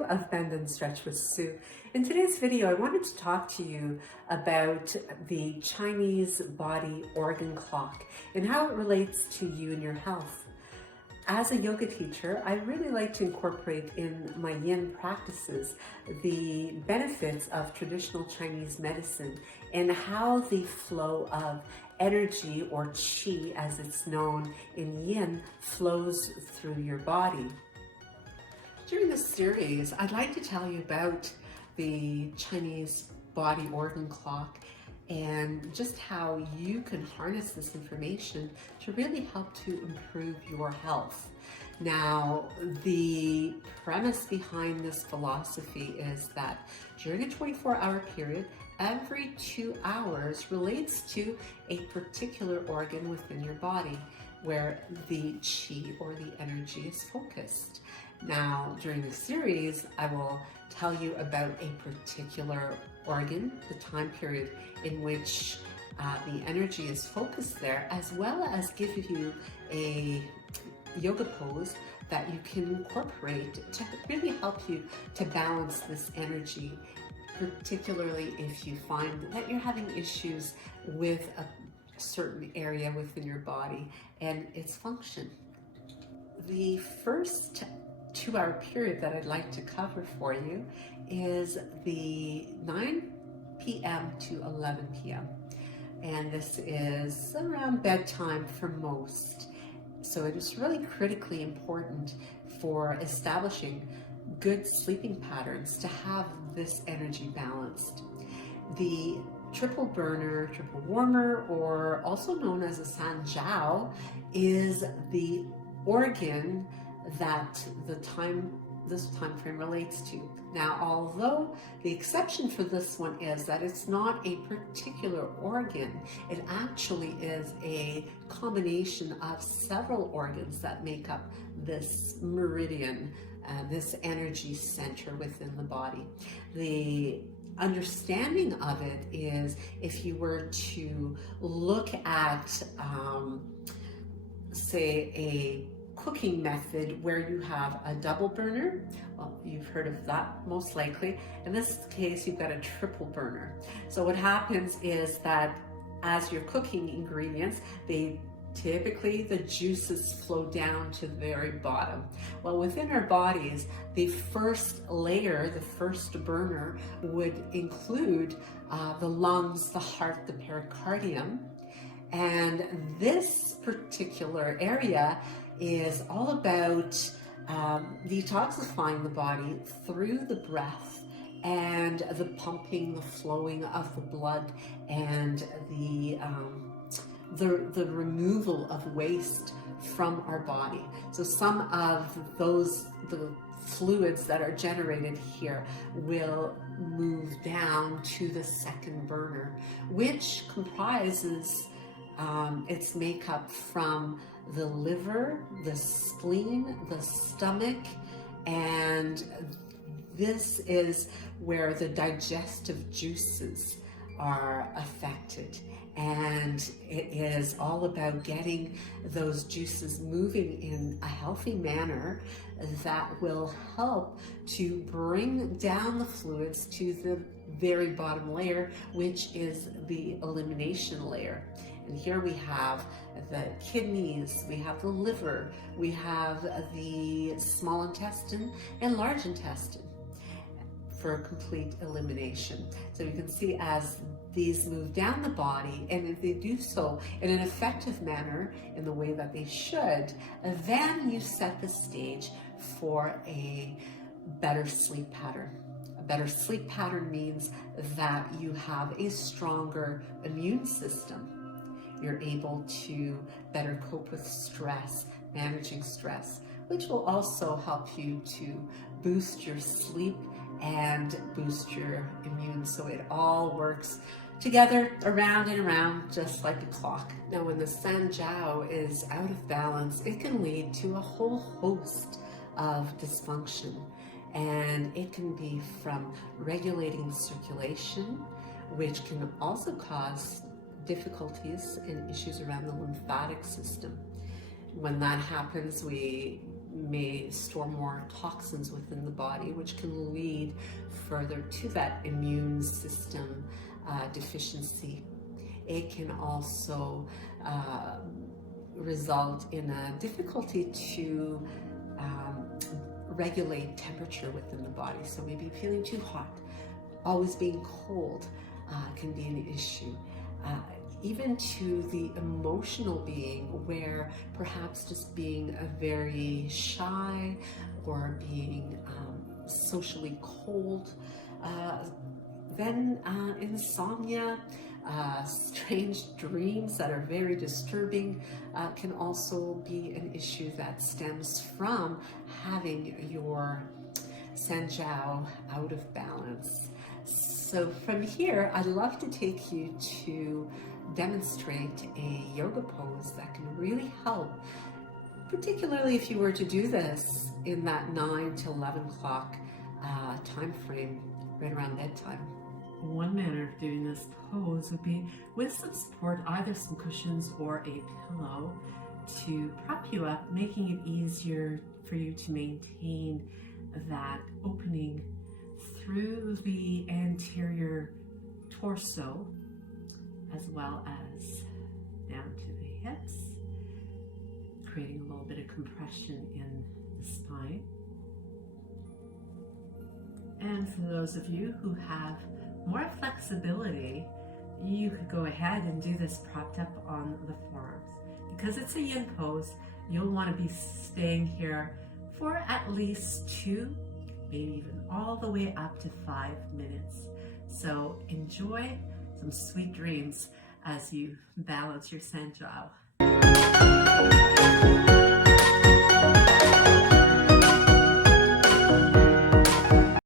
Sue of Bendnstretch with Sue. In today's video, I wanted to talk to you about the Chinese body organ clock and how it relates to you and your health. As a yoga teacher, I really like to incorporate in my yin practices the benefits of traditional Chinese medicine and how the flow of energy or qi, as it's known in yin, flows through your body. During this series, I'd like to tell you about the Chinese body organ clock and just how you can harness this information to really help to improve your health. Now, the premise behind this philosophy is that during a 24-hour period, every 2 hours relates to a particular organ within your body where the qi or the energy is focused. Now, during this series, I will tell you about a particular organ, the time period in which the energy is focused there, as well as give you a yoga pose that you can incorporate to really help you to balance this energy, particularly if you find that you're having issues with a certain area within your body and its function. The first 2-hour period that I'd like to cover for you is the 9 p.m. to 11 p.m. And this is around bedtime for most. So it is really critically important for establishing good sleeping patterns to have this energy balanced. The triple burner, triple warmer, or also known as a sanjiao, is the organ that this time frame relates to. Now, although the exception for this one is that it's not a particular organ, it actually is a combination of several organs that make up this meridian, this energy center within the body. The understanding of it is if you were to look at, say, a cooking method where you have a double burner. Well, you've heard of that most likely. In this case, you've got a triple burner. So what happens is that as you're cooking ingredients, typically the juices flow down to the very bottom. Well, within our bodies, the first layer, the first burner, would include the lungs, the heart, the pericardium. And this particular area is all about detoxifying the body through the breath and the pumping, the flowing of the blood, and the removal of waste from our body. So some of the fluids that are generated here will move down to the second burner, which comprises its makeup from the liver, the spleen, the stomach, and this is where the digestive juices are affected. And it is all about getting those juices moving in a healthy manner that will help to bring down the fluids to the very bottom layer, which is the elimination layer. And here we have the kidneys, we have the liver, we have the small intestine and large intestine for complete elimination. So you can see as these move down the body, and if they do so in an effective manner in the way that they should, then you set the stage for a better sleep pattern. A better sleep pattern means that you have a stronger immune system. You're able to better cope with stress, managing stress, which will also help you to boost your sleep and boost your immune. So it all works together around and around, just like a clock. Now, when the sanjiao is out of balance, it can lead to a whole host of dysfunction. And it can be from regulating circulation, which can also cause difficulties and issues around the lymphatic system. When that happens, we may store more toxins within the body, which can lead further to that immune system deficiency. It can also result in a difficulty to regulate temperature within the body. So maybe feeling too hot, always being cold can be an issue. Even to the emotional being, where perhaps just being very shy or being socially cold, then insomnia, strange dreams that are very disturbing can also be an issue that stems from having your Sanjiao out of balance. So from here, I'd love to take you to demonstrate a yoga pose that can really help, particularly if you were to do this in that 9 to 11 o'clock time frame, right around bedtime. One manner of doing this pose would be with some support, either some cushions or a pillow, to prop you up, making it easier for you to maintain that opening through the anterior torso, as well as down to the hips, creating a little bit of compression in the spine. And for those of you who have more flexibility, you could go ahead and do this propped up on the forearms. Because it's a yin pose, you'll want to be staying here for at least 2, maybe even all the way up to 5 minutes. So enjoy some sweet dreams as you balance your Sanjiao.